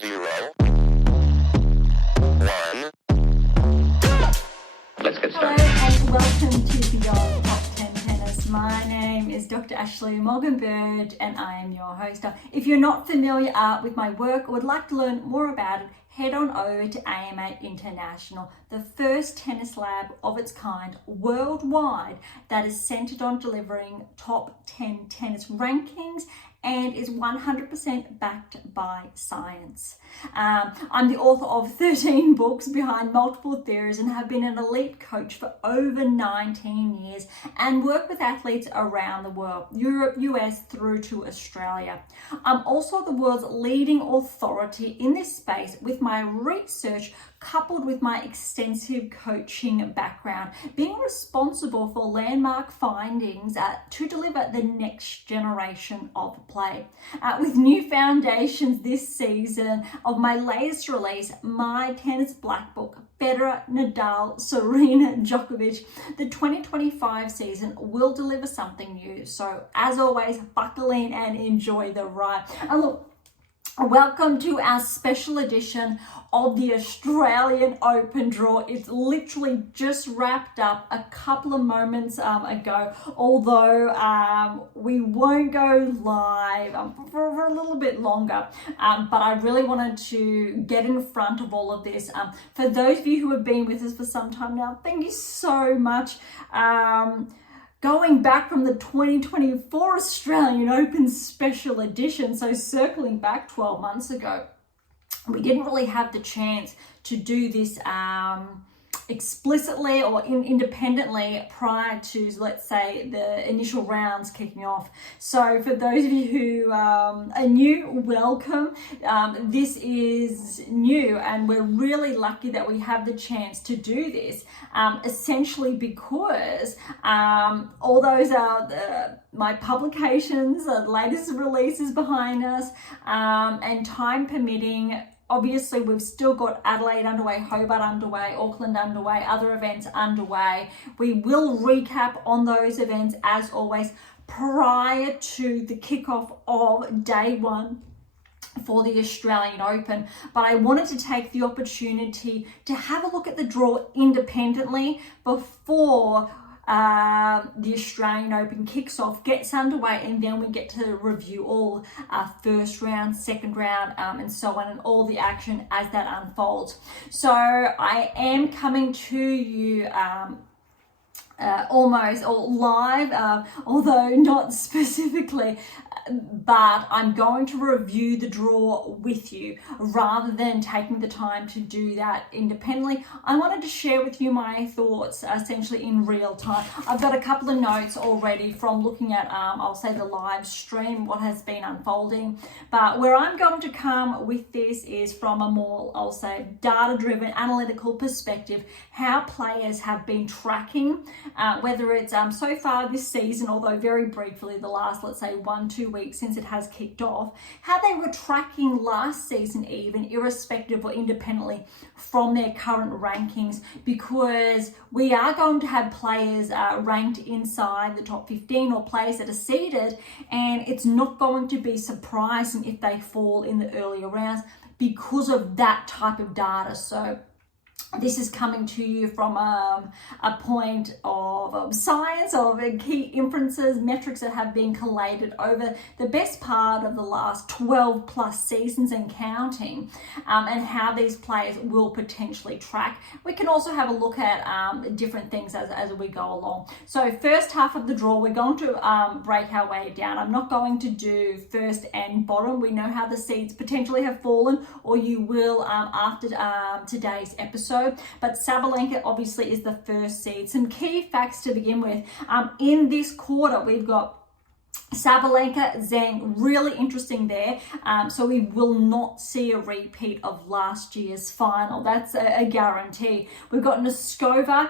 0, 1. Let's get Hello started. and welcome to Beyond Top 10 Tennis. My name is Dr. Morgan Berge and I am your host. If you're not familiar with my work or would like to learn more about it, head on over to AMA International, the first tennis lab of its kind worldwide that is centered on delivering top 10 tennis rankings and is 100% backed by science. I'm the author of 13 books behind multiple theories and have been an elite coach for over 19 years and work with athletes around the world, Europe, US through to Australia. I'm also the world's leading authority in this space with my research coupled with my extensive coaching background, being responsible for landmark findings to deliver the next generation of play. With new foundations this season of my latest release, My Tennis Black Book, Federer, Nadal, Serena, Djokovic, the 2025 season will deliver something new. So as always, buckle in and enjoy the ride. And look, welcome to our special edition of the Australian Open draw. It's literally just wrapped up a couple of moments ago, although we won't go live for a little bit longer, but I really wanted to get in front of all of this. For those of you who have been with us for some time now, thank you so much. Going back from the 2024 Australian Open Special Edition, so circling back 12 months ago, we didn't really have the chance to do this explicitly or independently prior to, let's say, the initial rounds kicking off. So for those of you who are new, welcome. This is new and we're really lucky that we have the chance to do this, essentially because all those are my publications, the latest releases behind us, and time permitting. Obviously, we've still got Adelaide underway, Hobart underway, Auckland underway, other events underway. We will recap on those events as always prior to the kickoff of day one for the Australian Open. But I wanted to take the opportunity to have a look at the draw independently before the Australian Open kicks off, gets underway, and then we get to review all first round, second round, and so on, and all the action as that unfolds. So I am coming to you almost or live, although not specifically, but I'm going to review the draw with you rather than taking the time to do that independently. I wanted to share with you my thoughts essentially in real time. I've got a couple of notes already from looking at, I'll say, the live stream, what has been unfolding, but where I'm going to come with this is from a more, I'll say, data-driven analytical perspective, how players have been tracking, whether it's so far this season, although very briefly the last, let's say, 1-2 weeks since it has kicked off, how they were tracking last season even, irrespective or independently from their current rankings, because we are going to have players ranked inside the top 15 or players that are seeded, and it's not going to be surprising if they fall in the earlier rounds because of that type of data. So this is coming to you from a point of science, of key inferences, metrics that have been collated over the best part of the last 12 plus seasons and counting, and how these players will potentially track. We can also have a look at different things as we go along. So first half of the draw, we're going to break our way down. I'm not going to do first and bottom. We know how the seeds potentially have fallen, or you will after today's episode. But Sabalenka obviously is the first seed. Some key facts to begin with. In this quarter, we've got Sabalenka, Zhang, really interesting there. So we will not see a repeat of last year's final. That's a guarantee. We've got Noskova,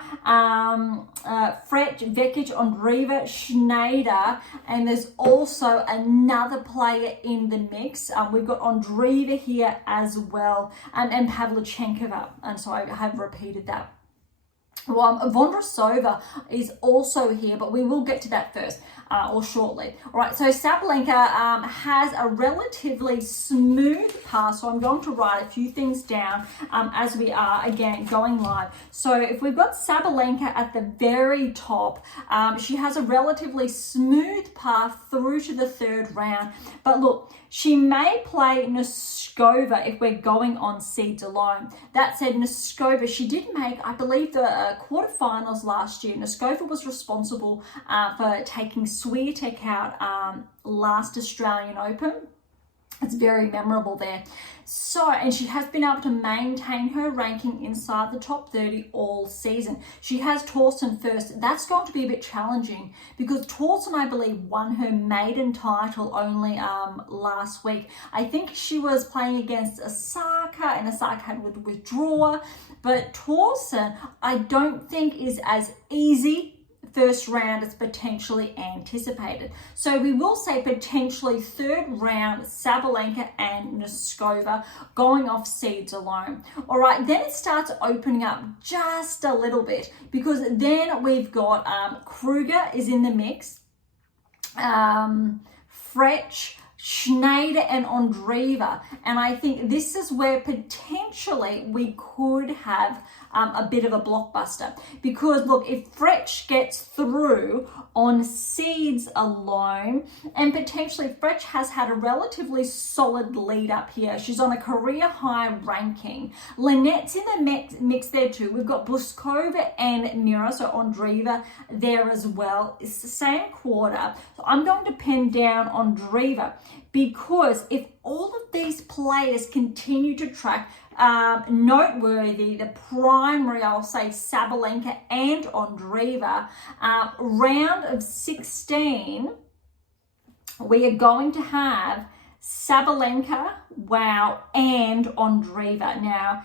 Fretch, Vekic, Andreeva, Schneider, and there's also another player in the mix. We've got Andreeva here as well, and Pavlyuchenkova, and so I have repeated that. Well, Vondrousova is also here, but we will get to that first. or shortly. All right, so Sabalenka has a relatively smooth path, so I'm going to write a few things down as we are, again, going live. So if we've got Sabalenka at the very top, she has a relatively smooth path through to the third round. But look, she may play Noskova if we're going on seeds alone. That said, Noskova, she did make, I believe, the quarterfinals last year. Noskova was responsible for taking Swiatek out last Australian Open. It's very memorable there. So, and she has been able to maintain her ranking inside the top 30 all season. She has Torsten first. That's going to be a bit challenging because Torsten, I believe, won her maiden title only last week. I think she was playing against Osaka, and Osaka had to withdraw. But Torsten, I don't think is as easy first round as potentially anticipated. So we will say potentially third round Sabalenka and Noskova going off seeds alone. All right, then it starts opening up just a little bit because then we've got Kruger is in the mix, Fretch, Schneider and Andreeva, and I think this is where potentially we could have a bit of a blockbuster because look, if Fretch gets through on seeds alone, and potentially Fretch has had a relatively solid lead up here. She's on a career high ranking. Lynette's in the mix there too. We've got Buskova and Mira, so Andreeva there as well. It's the same quarter. So I'm going to pin down Andreeva because if all of these players continue to track noteworthy, the primary, I'll say Sabalenka and Andreeva, round of 16, we are going to have Sabalenka, wow, and Andreeva. Now,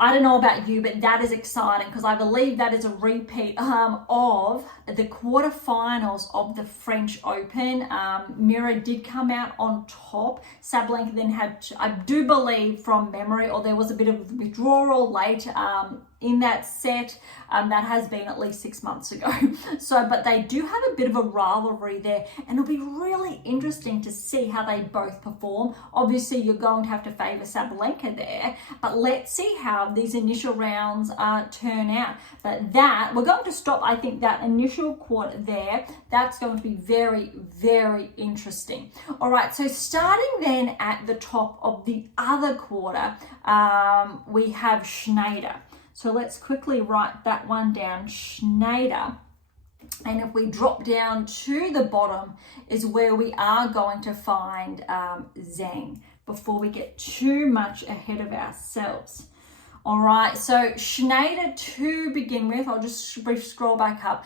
I don't know about you, but that is exciting because I believe that is a repeat of the quarterfinals of the French Open. Mira did come out on top. Sabalenka then had, I do believe from memory, or there was a bit of withdrawal late in that set. That has been at least 6 months ago. So, but they do have a bit of a rivalry there, and it'll be really interesting to see how they both perform. Obviously, you're going to have to favour Sabalenka there, but let's see how these initial rounds turn out. But that, we're going to stop, I think, that initial quarter there. That's going to be very, very interesting. All right, so starting then at the top of the other quarter, we have Schneider. So let's quickly write that one down, Schneider. And if we drop down to the bottom is where we are going to find Zhang before we get too much ahead of ourselves. All right, so Schneider to begin with, I'll just brief scroll back up.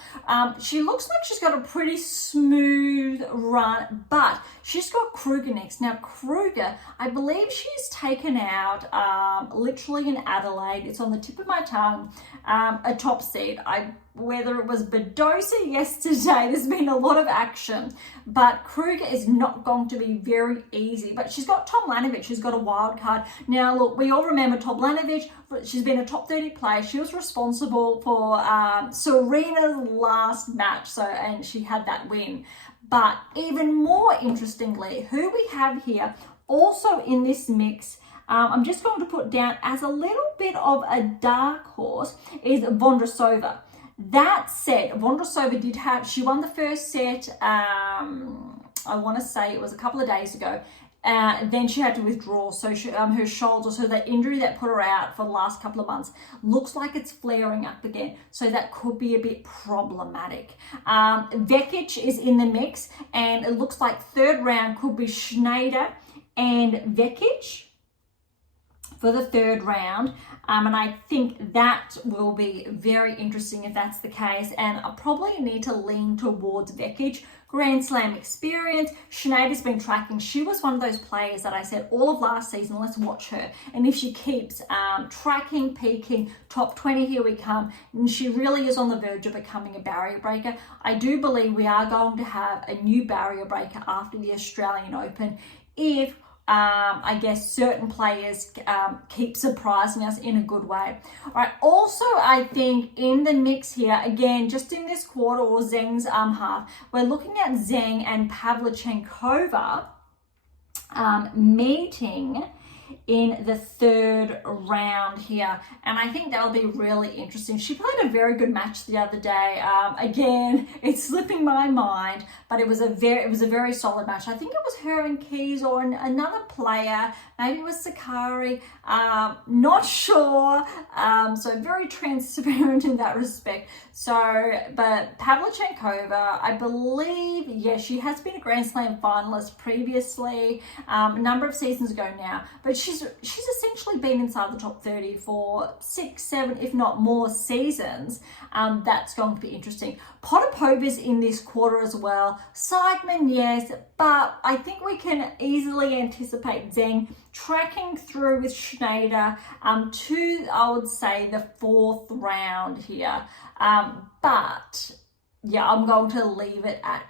She looks like she's got a pretty smooth run, but she's got Kruger next. Now, Kruger, I believe she's taken out literally in Adelaide. It's on the tip of my tongue, a top seed. Whether it was Badosa yesterday, there's been a lot of action, but Kruger is not going to be very easy. But she's got Tomljanovic, who's got a wild card. Now, look, we all remember Tomljanovic. She's been a top 30 player. She was responsible for Serena's last match, and she had that win. But even more interestingly, who we have here also in this mix, I'm just going to put down as a little bit of a dark horse, is Vondrousova. That said, Vondrousova she won the first set, I want to say it was a couple of days ago. Then she had to withdraw, so her shoulder, so that injury that put her out for the last couple of months looks like it's flaring up again, so that could be a bit problematic. Vekic is in the mix, and it looks like third round could be Schneider and Vekic for the third round. And I think that will be very interesting if that's the case. And I probably need to lean towards Vekic. Grand Slam experience. Schneider's been tracking. She was one of those players that I said all of last season, let's watch her. And if she keeps tracking, peaking, top 20, here we come. And she really is on the verge of becoming a barrier breaker. I do believe we are going to have a new barrier breaker after the Australian Open if I guess certain players keep surprising us in a good way. All right. Also, I think in the mix here, again, just in this quarter or Zheng's half, we're looking at Zheng and Pavlyuchenkova meeting in the third round here, and I think that'll be really interesting. She played a very good match the other day. Again, it's slipping my mind, but it was a very solid match. I think it was her and Keys or another player, maybe it was Sakari, not sure. So very transparent in that respect. So, but Pavlyuchenkova, I believe, yes, she has been a Grand Slam finalist previously, a number of seasons ago now, but she's essentially been inside the top 30 for 6, 7, if not more seasons. That's going to be interesting. Potapova's in this quarter as well. Seidman, yes, but I think we can easily anticipate Zheng tracking through with Schneider to, I would say, the fourth round here. But yeah, I'm going to leave it at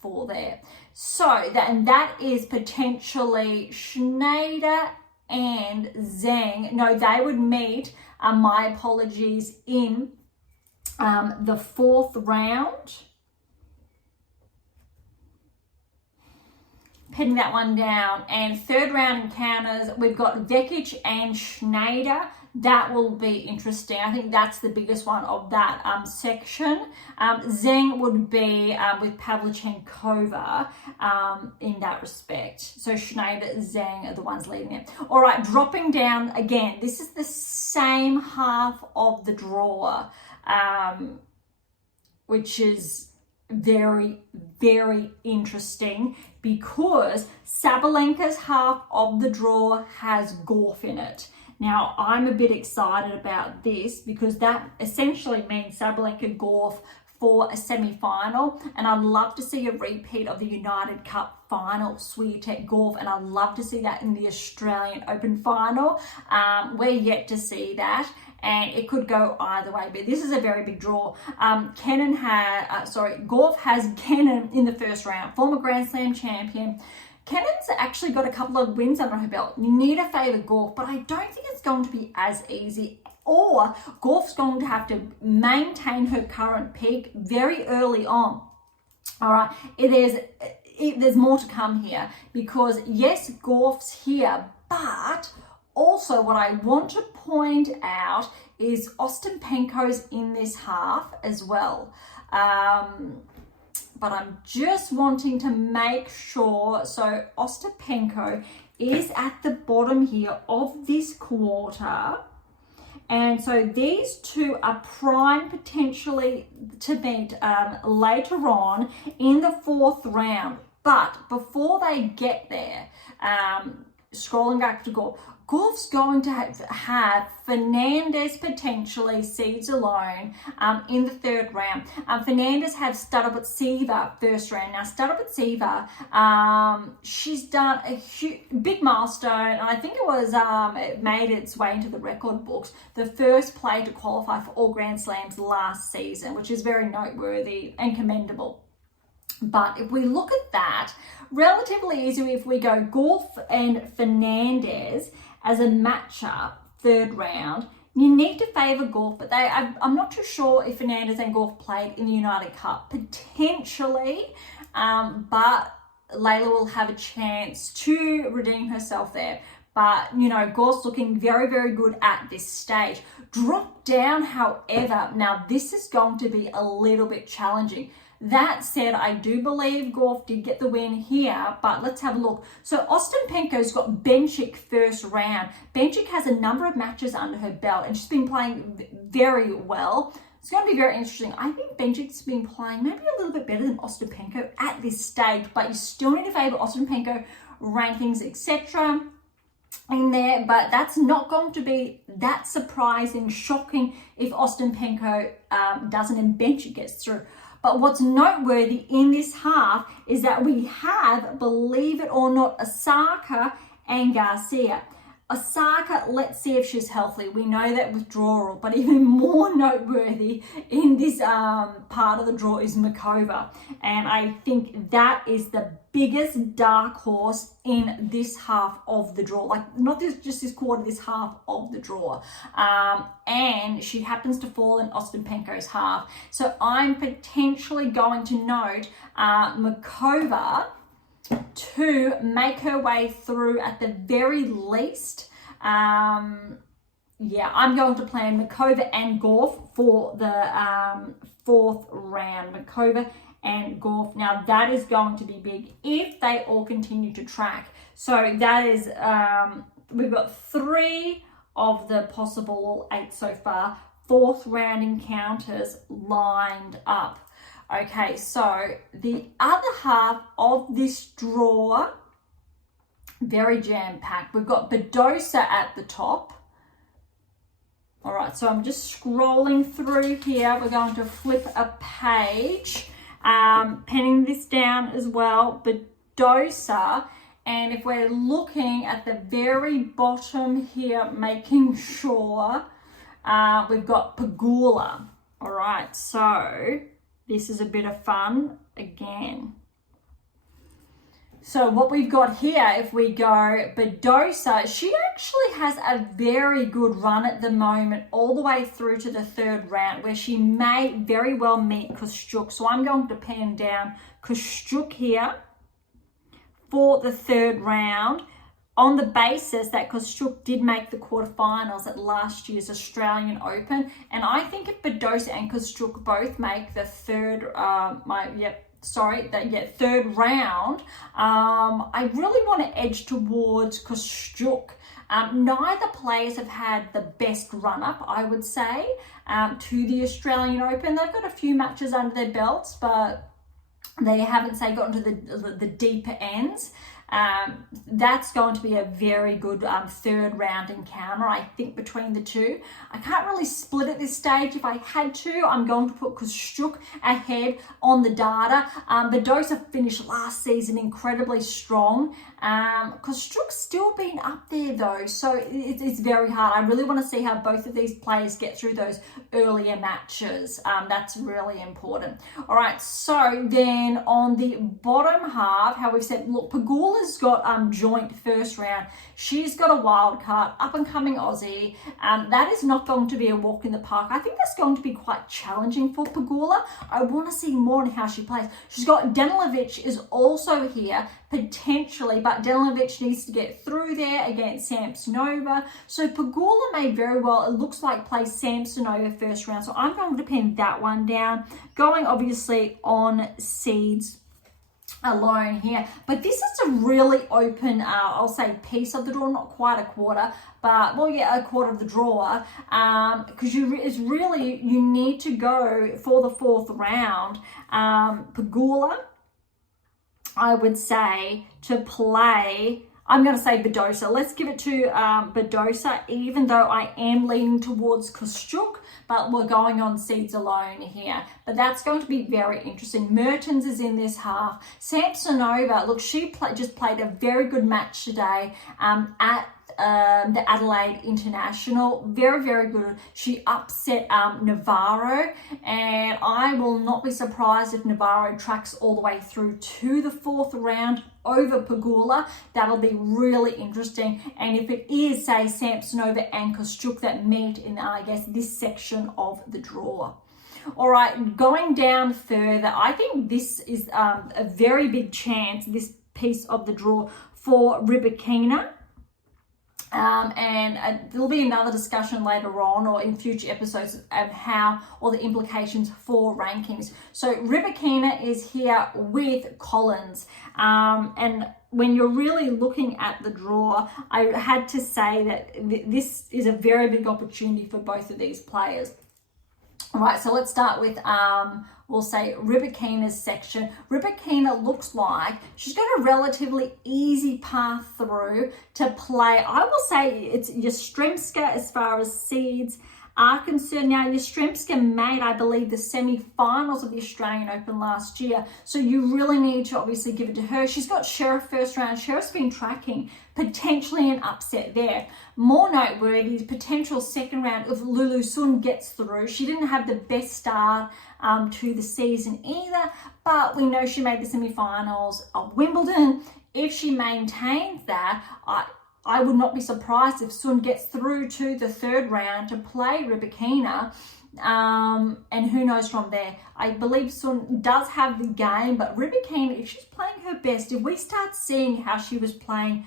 4 there. So that is potentially Schneider and Zheng. No, they would meet, my apologies, in the fourth round. Petting that one down. And third round encounters, we've got Vekic and Schneider. That will be interesting. I think that's the biggest one of that section. Zheng would be with Pavlyuchenkova in that respect. So Schneider, Zheng are the ones leading it. All right, dropping down again. This is the same half of the draw, which is very, very interesting because Sabalenka's half of the draw has Gauff in it. Now, I'm a bit excited about this because that essentially means Sabalenka Gauff for a semi-final, and I'd love to see a repeat of the United Cup final, Swiatek Gauff, and I'd love to see that in the Australian Open final. We're yet to see that, and it could go either way, but this is a very big draw. Gauff has Kenin in the first round, former Grand Slam champion. Kenin's actually got a couple of wins under her belt. You need to favour Gauff, but I don't think it's going to be as easy. Or Gauff's going to have to maintain her current peak very early on. All right, there's more to come here because yes, Gauff's here, but also what I want to point out is Ostapenko's in this half as well. But I'm just wanting to make sure. So Ostapenko is at the bottom here of this quarter. And so these two are prime potentially to meet later on in the fourth round. But before they get there, scrolling back to Gauff, Gauff's going to have Fernandez potentially seeds alone in the third round. Fernandez has Starobutseva first round. Now, Starobutseva, she's done a big milestone, and I think it made its way into the record books. The first player to qualify for all Grand Slams last season, which is very noteworthy and commendable. But if we look at that, relatively easy if we go Gauff and Fernandez as a matchup, third round. You need to favour Gauff, but I'm not too sure if Fernandez and Gauff played in the United Cup. Potentially, but Layla will have a chance to redeem herself there. But, you know, Gauff's looking very, very good at this stage. Drop down, however, now this is going to be a little bit challenging. That said, I do believe Gauff did get the win here, but let's have a look. So Ostapenko's got Bencic first round. Bencic has a number of matches under her belt, and she's been playing very well. It's going to be very interesting. I think Bencic's been playing maybe a little bit better than Ostapenko at this stage, but you still need to favour Ostapenko rankings, etc. in there, but that's not going to be that surprising, shocking if Ostapenko doesn't and Bencic gets through. But what's noteworthy in this half is that we have, believe it or not, Osaka and Garcia. Osaka, let's see if she's healthy. We know that withdrawal, but even more noteworthy in this part of the draw is Makova. And I think that is the biggest dark horse in this half of the draw. Like, not just this quarter, this half of the draw. And she happens to fall in Ostapenko's half. So I'm potentially going to note Makova to make her way through at the very least. I'm going to plan Makova and Gauff for the fourth round. Makova and Gauff. Now that is going to be big if they all continue to track. So that is, we've got 3 of the possible 8 so far, fourth round encounters lined up. Okay, so the other half of this draw, very jam-packed. We've got Badosa at the top. All right, so I'm just scrolling through here. We're going to flip a page, penning this down as well. Badosa, and if we're looking at the very bottom here, making sure we've got Pegula. All right, so this is a bit of fun again. So what we've got here, if we go Badosa, she actually has a very good run at the moment, all the way through to the 3rd round, where she may very well meet Kostyuk. So I'm going to pen down Kostyuk here for the 3rd round, on the basis that Kostyuk did make the quarterfinals at last year's Australian Open. And I think if Badosa and Kostyuk both make the 3rd round, I really want to edge towards Kostyuk. Neither players have had the best run-up, I would say, to the Australian Open. They've got a few matches under their belts, but they haven't, say, gotten to the deeper ends. That's going to be a very good 3rd round encounter, I think, between the two. I can't really split at this stage. If I had to, I'm going to put Kostyuk ahead on the data. Badosa finished last season incredibly strong. Kostyuk's still been up there though, so it's very hard. I really want to see how both of these players get through those earlier matches. That's really important. All right, so then on the bottom half, how we've said, look, Pegula's got joint 1st round. She's got a wild card, up and coming Aussie. That is not going to be a walk in the park. I think that's going to be quite challenging for Pegula. I want to see more on how she plays. She's got Danilovic is also here, potentially, but Danilovic needs to get through there against Samsonova. So Pegula may very well, it looks like, play Samsonova 1st round. So I'm going to pin that one down, going obviously on seeds alone here. But this is a really open, I'll say, piece of the draw, not quite a quarter, but, well, yeah, a quarter of the draw, because you need to go for the 4th round. Pegula, I would say, to play, I'm going to say Badosa. Let's give it to Badosa, even though I am leaning towards Kostyuk, but we're going on seeds alone here. But that's going to be very interesting. Mertens is in this half. Samsonova, look, she just played a very good match today at the Adelaide International. Very, very good. She upset Navarro, and I will not be surprised if Navarro tracks all the way through to the 4th round over Pegula. That'll be really interesting. And if it is, say, Samsonova and Kostyuk that meet in, I guess, this section of the draw. All right, going down further, I think this is a very big chance, this piece of the draw, for Rybakina. And there'll be another discussion later on or in future episodes of how, or the implications for rankings. So Rybakina is here with Collins. And when you're really looking at the draw, I had to say that this is a very big opportunity for both of these players. All right, so let's start with, we'll say Rybakina's section. Rybakina looks like she's got a relatively easy path through to play. I will say it's Yastremska as far as seeds. are concerned. Now, Yastremska made, I believe, the semi-finals of the Australian Open last year, so you really need to obviously give it to her. She's got Sheriff first round. Sheriff's been tracking potentially an upset there. More noteworthy is potential second round if Lulu Sun gets through. She didn't have the best start to the season either, but we know she made the semi-finals of Wimbledon. If she maintains that, I would not be surprised if Sun gets through to the third round to play Rybakina. And who knows from there. I believe Sun does have the game, but Rybakina, if she's playing her best, if we start seeing how she was playing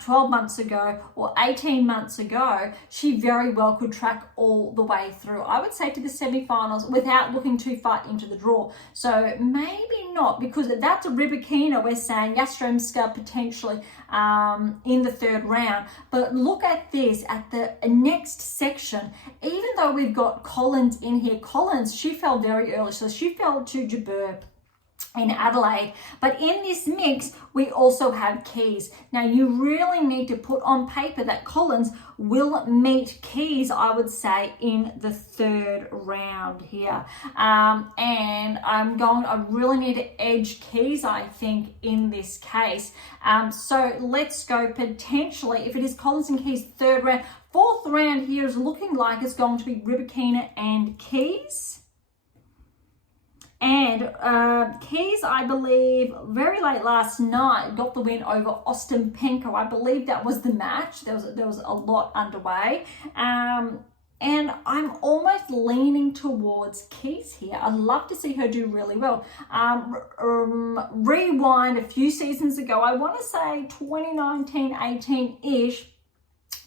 12 months ago or 18 months ago, she very well could track all the way through, I would say, to the semi-finals without looking too far into the draw. So maybe not, because that's a Rybakina, we're saying Yastremska potentially in the third round. But look at this, at the next section, even though we've got Collins in here, Collins, she fell very early, so she fell to Jabeur in Adelaide. But in this mix, we also have Keys. Now, you really need to put on paper that Collins will meet Keys, I would say, in the third round here. And I really need to edge Keys, I think, in this case. So let's go potentially, if it is Collins and Keys, third round. Fourth round here is looking like it's going to be Rybakina and Keys. And Keys, I believe, very late last night got the win over Ostapenko. I believe that was the match. There was a lot underway. And I'm almost leaning towards Keys here. I'd love to see her do really well. Rewind a few seasons ago, I want to say 2019-18-ish,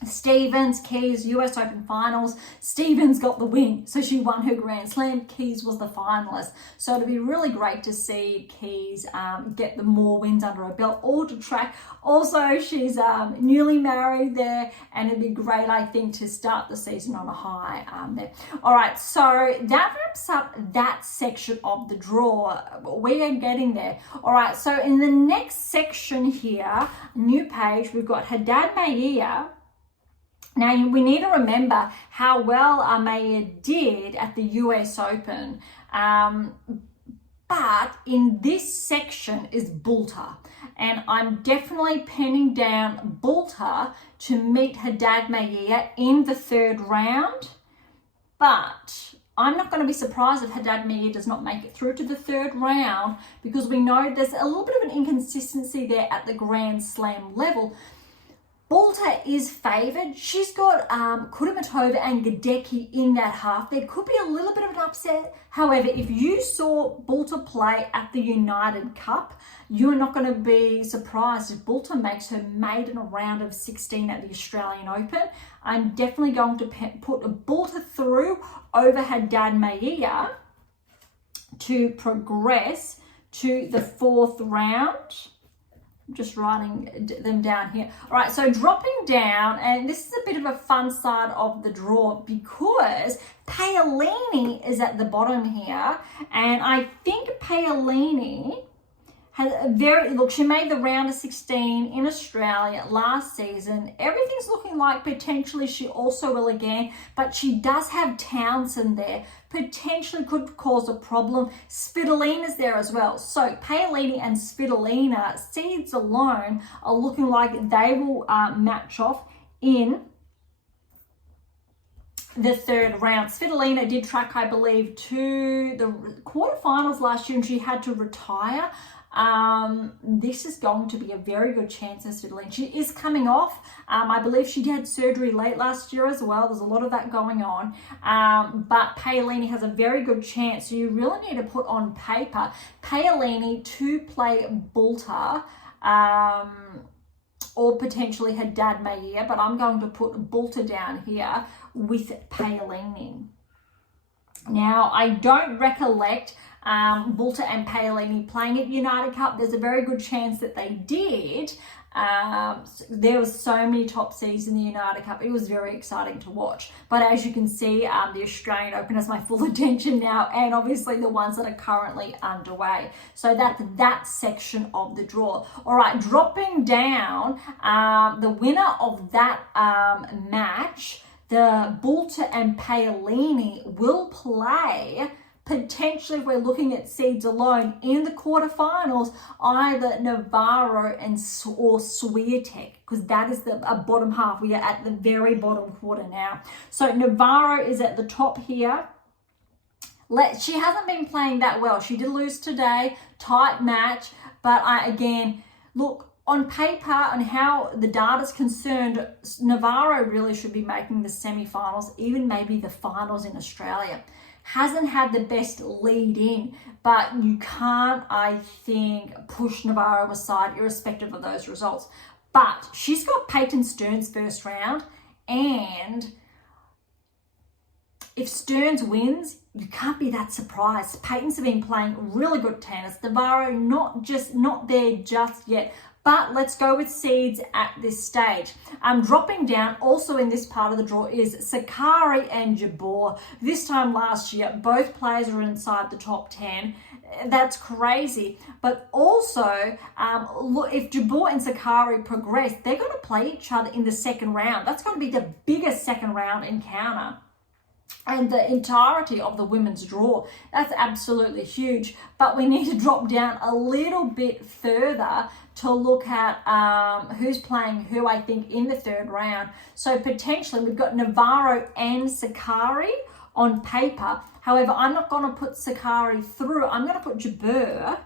Stevens, Keys, US Open finals. Stevens got the win, so she won her Grand Slam. Keys was the finalist. So it'd be really great to see Keys get the more wins under her belt, all to track. Also, she's newly married there, and it'd be great, I think, to start the season on a high there. All right, so that wraps up that section of the draw. We are getting there. All right, so in the next section here, new page, we've got Haddad Maia. Now, we need to remember how well Maia did at the US Open. But in this section is Boulter. And I'm definitely penning down Boulter to meet Haddad Maia in the third round. But I'm not going to be surprised if Haddad Maia does not make it through to the third round, because we know there's a little bit of an inconsistency there at the Grand Slam level. Boulter is favoured. She's got Kudermetova and Gadecki in that half. There could be a little bit of an upset. However, if you saw Boulter play at the United Cup, you're not going to be surprised if Boulter makes her maiden round of 16 at the Australian Open. I'm definitely going to put Boulter through over Haddad Maia to progress to the fourth round. Just writing them down here. All right, so dropping down, and this is a bit of a fun side of the draw because Paolini is at the bottom here, and I think Paolini has she made the round of 16 in Australia last season. Everything's looking like potentially she also will again, but she does have Townsend there. Potentially could cause a problem. Svitolina's there as well. So Paolini and Svitolina, seeds alone, are looking like they will match off in the third round. Svitolina did track, I believe, to the quarterfinals last year, and she had to retire. This is going to be a very good chance for Svitolina. She is coming off. I believe she had surgery late last year as well. There's a lot of that going on. But Paolini has a very good chance. So you really need to put on paper Paolini to play Boulter, or potentially Haddad Maia, but I'm going to put Boulter down here with Paolini. Now, I don't recollect Boulter and Paolini playing at United Cup. There's a very good chance that they did. There was so many top seeds in the United Cup. It was very exciting to watch. But as you can see, the Australian Open has my full attention now, and obviously the ones that are currently underway. So that's that section of the draw. All right, dropping down, the winner of that match the Bulter and Paolini will play, potentially, if we're looking at seeds alone, in the quarterfinals, either Navarro or Swiatek, because that is the bottom half. We are at the very bottom quarter now. So Navarro is at the top here. She hasn't been playing that well. She did lose today, tight match, but again, look, on paper, on how the data is concerned, Navarro really should be making the semi-finals, even maybe the finals in Australia. Hasn't had the best lead in, but you can't, I think, push Navarro aside irrespective of those results. But she's got Peyton Stearns first round, and if Stearns wins, you can't be that surprised. Peyton's been playing really good tennis. Navarro not there just yet. But let's go with seeds at this stage. Dropping down also in this part of the draw is Sakkari and Jabeur. This time last year, both players were inside the top 10. That's crazy. But also, look, if Jabeur and Sakkari progress, they're going to play each other in the second round. That's going to be the biggest second round encounter and the entirety of the women's draw. That's absolutely huge. But we need to drop down a little bit further to look at who's playing who, I think, in the third round. So potentially we've got Navarro and Sakkari on paper. However, I'm not going to put Sakkari through. I'm going to put Jabeur,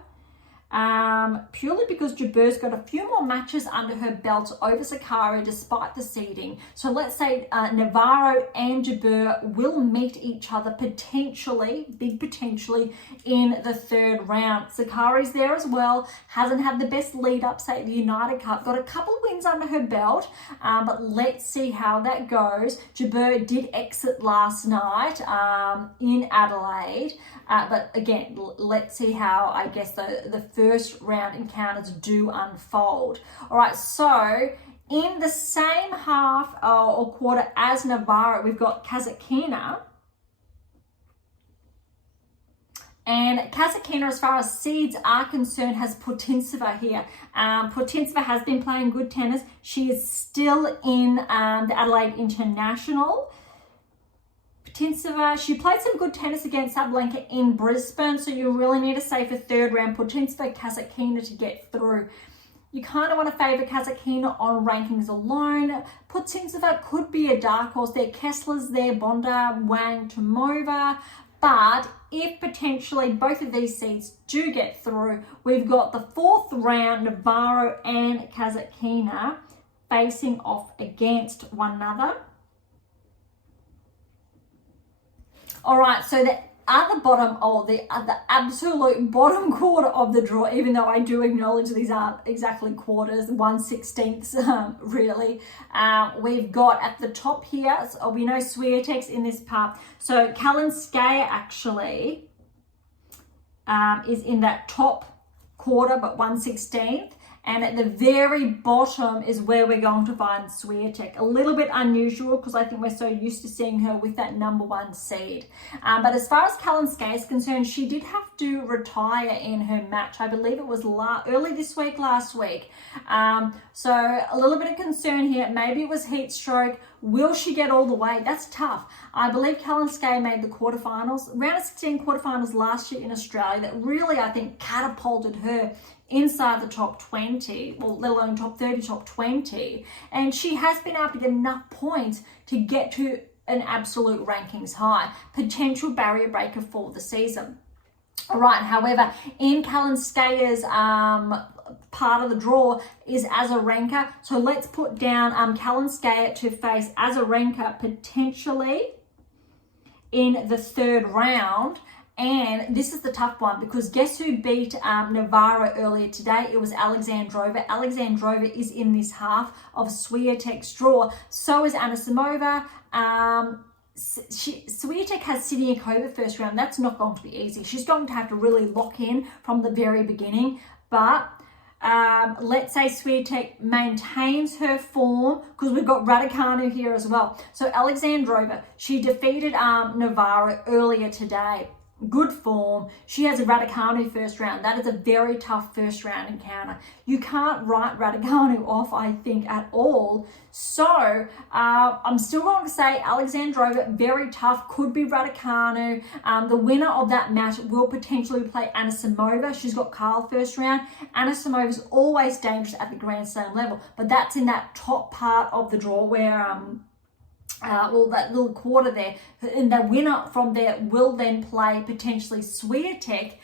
purely because Jabeur's got a few more matches under her belt over Sakkari despite the seeding. So let's say Navarro and Jabeur will meet each other potentially, big potentially, in the third round. Sakkari's there as well, hasn't had the best lead up, say, the United Cup, got a couple wins under her belt, but let's see how that goes. Jabeur did exit last night in Adelaide, but again, let's see how, I guess, the first round encounters do unfold. All right, so in the same half or quarter as Navarro, we've got Kasatkina. And Kasatkina, as far as seeds are concerned, has Putintseva here. Putintseva has been playing good tennis. She is still in the Adelaide International. Putintseva, she played some good tennis against Sabalenka in Brisbane, so you really need to say for third round Putintseva, Kasatkina to get through. You kind of want to favour Kasatkina on rankings alone. Putintseva could be a dark horse there. Kessler's there, Bonda, Wang, Tomova. But if potentially both of these seeds do get through, we've got the fourth round, Navarro and Kasatkina facing off against one another. All right, so the other bottom, or the absolute bottom quarter of the draw, even though I do acknowledge these aren't exactly quarters, 1/16 really. We've got at the top here, so we know Swiatek's in this part. So Kalinskaya actually is in that top quarter, but 1/16. And at the very bottom is where we're going to find Swiatek. A little bit unusual because I think we're so used to seeing her with that number one seed. But as far as Kalinskaya is concerned, she did have to retire in her match. I believe it was early this week, last week. So a little bit of concern here. Maybe it was heat stroke. Will she get all the way? That's tough. I believe Kalinskaya made the quarterfinals, round of 16 quarterfinals last year in Australia. That really, I think, catapulted her inside the top 20, well, let alone top 30, top 20. And she has been able to get enough points to get to an absolute rankings high, potential barrier breaker for the season. All right, however, in Kalinskaya's part of the draw is Azarenka. So let's put down Kalinskaya to face Azarenka potentially in the third round. And this is the tough one because guess who beat Navarro earlier today? It was Alexandrova. Alexandrova is in this half of Swiatek's draw. So is Anisimova. Swiatek has Siniakova first round. That's not going to be easy. She's going to have to really lock in from the very beginning. But let's say Swiatek maintains her form because we've got Raducanu here as well. So Alexandrova, she defeated Navarro earlier today. good form. She has a Raducanu first round. That is a very tough first round encounter. You can't write Raducanu off, I think, at all. So I'm still going to say Alexandrova, very tough, could be Raducanu. The winner of that match will potentially play Anisimova. She's got Carl first round. Anisimova is always dangerous at the Grand Slam level, but that's in that top part of the draw where that little quarter there, and the winner from there will then play potentially Swiatek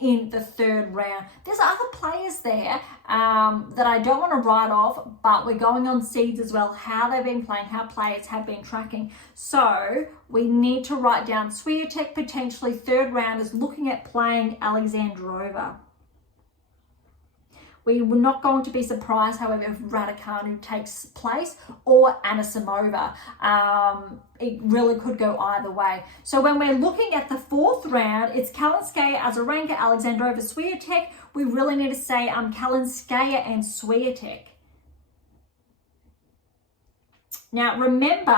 in the third round. There's other players there that I don't want to write off, but we're going on seeds as well, how they've been playing, how players have been tracking. So we need to write down Swiatek, potentially third round, is looking at playing Alexandrova. We were not going to be surprised, however, if Raducanu takes place or Anisimova. It really could go either way. So when we're looking at the fourth round, it's Kalinskaya, Azarenka, Alexandrova, Swiatek. We really need to say Kalinskaya and Swiatek. Now, remember,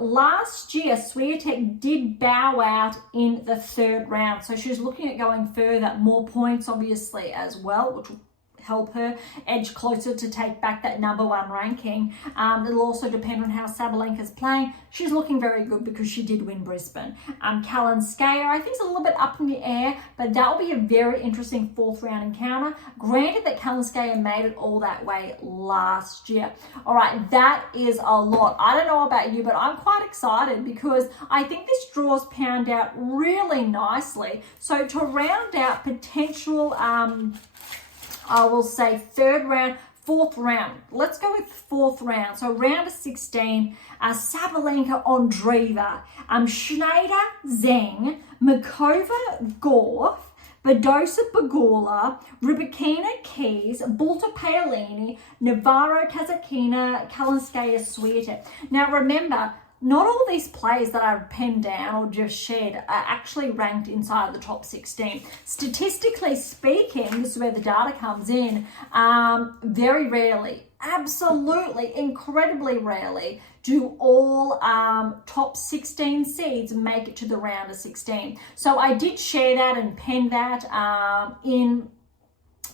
last year, Swiatek did bow out in the third round. So she's looking at going further, more points, obviously, as well, which will help her edge closer to take back that #1 ranking. It'll also depend on how Sabalenka's playing. She's looking very good because she did win Brisbane. Kalinskaya, I think, is a little bit up in the air, but that'll be a very interesting fourth round encounter. Granted that Kalinskaya made it all that way last year. All right, that is a lot. I don't know about you, but I'm quite excited because I think this draw's panned out really nicely. So to round out potential I will say third round, fourth round. Let's go with fourth round. So round of 16, Sabalenka, Ondreeva, Schneider, Zheng, Mikova, Gorf, Badosa, Bagula, Rybakina, Keys, Bulta, Paolini, Navarro, Kazatkina, Kalinskaya, Swiatek. Now remember, not all these players that I've penned down or just shared are actually ranked inside of the top 16. Statistically speaking, this is where the data comes in, very rarely, absolutely, incredibly rarely, do all top 16 seeds make it to the round of 16. So I did share that and pen that in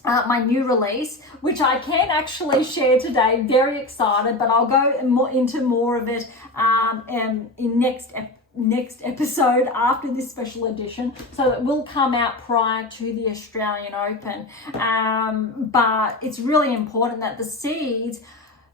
my new release, which I can actually share today. Very excited, but I'll go into more of it in next episode after this special edition, so it will come out prior to the Australian Open. But it's really important that the seeds,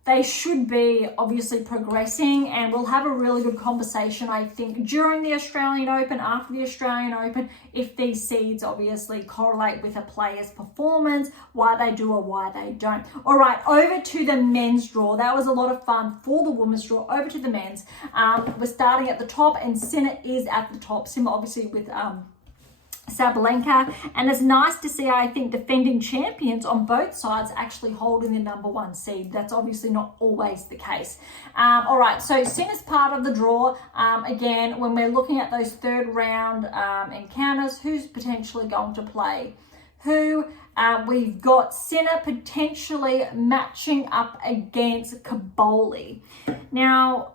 they should be obviously progressing, and we'll have a really good conversation, I think, during the Australian Open, after the Australian Open, if these seeds obviously correlate with a player's performance, why they do or why they don't. All right, over to the men's draw. That was a lot of fun for the women's draw. Over to the men's. We're starting at the top, and Sinner is at the top. Sinner obviously with Sabalenka, and it's nice to see, I think, defending champions on both sides actually holding the #1 seed. That's obviously not always the case. All right, so Sinner's part of the draw. Again, when we're looking at those third round encounters, who's potentially going to play who? We've got Sinner potentially matching up against Caboli. Now,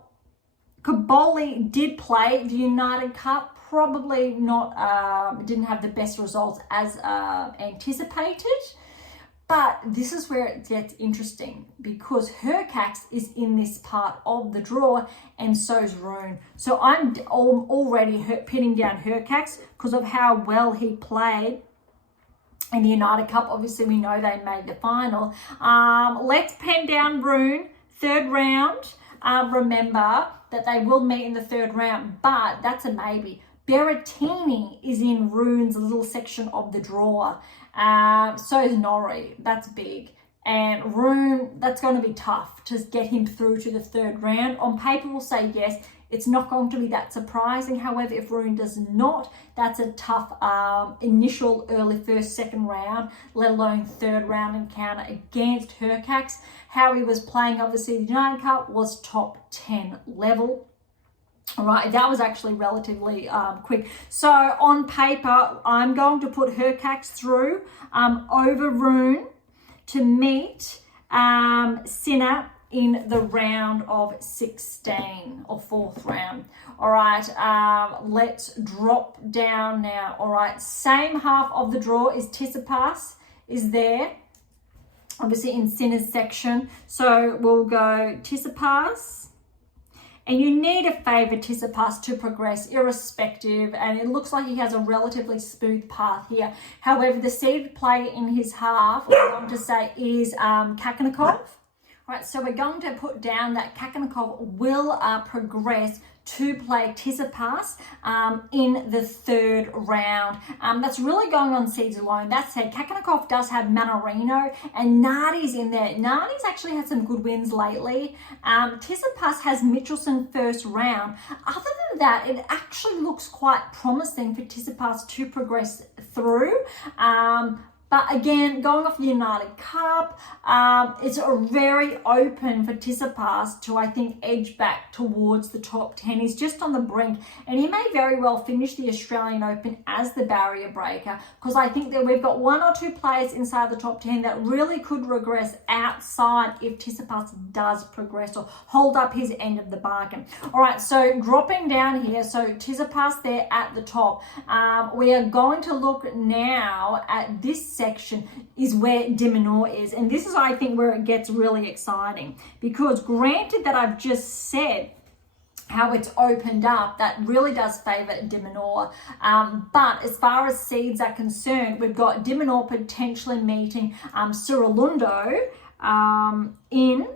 Caboli did play the United Cup. Probably not, didn't have the best results as anticipated. But this is where it gets interesting, because Hurkacz is in this part of the draw, and so's Rune. So I'm already pinning down Hurkacz because of how well he played in the United Cup. Obviously, we know they made the final. Let's pen down Rune, third round. Remember that they will meet in the third round, but that's a maybe. Berrettini is in Rune's little section of the draw. So is Norrie. That's big. And Rune, that's going to be tough to get him through to the third round. On paper, we'll say yes. It's not going to be that surprising. However, if Rune does not, that's a tough initial early first, second round, let alone third round encounter against Hurkacz. How he was playing, obviously, the United Cup was top 10 level. All right, that was actually relatively quick. So on paper, I'm going to put Hurkacz through over Rune to meet Sinner in the round of 16 or fourth round. All right, let's drop down now. All right, same half of the draw is Tsitsipas is there, obviously in Sinner's section. So we'll go Tsitsipas. And you need to favour Tsitsipas to progress irrespective, and it looks like he has a relatively smooth path here. However, the seeded player in his half, I want to say, is Kakanakov. Right, so we're going to put down that Kakanakov will progress to play Tsitsipas in the third round. That's really going on seeds alone. That said, Kakanakov does have Manarino and Nardi's in there. Nardi's actually had some good wins lately. Tsitsipas has Michelson first round. Other than that, it actually looks quite promising for Tsitsipas to progress through. But again, going off the United Cup, it's very open for Tsitsipas to, I think, edge back towards the top 10. He's just on the brink, and he may very well finish the Australian Open as the barrier breaker, because I think that we've got one or two players inside the top 10 that really could regress outside if Tsitsipas does progress or hold up his end of the bargain. All right, so dropping down here, so Tsitsipas there at the top. We are going to look now at this section is where de Minaur is, and this is, I think, where it gets really exciting, because granted that I've just said how it's opened up, that really does favour de Minaur, but as far as seeds are concerned, we've got de Minaur potentially meeting Cerrulondo in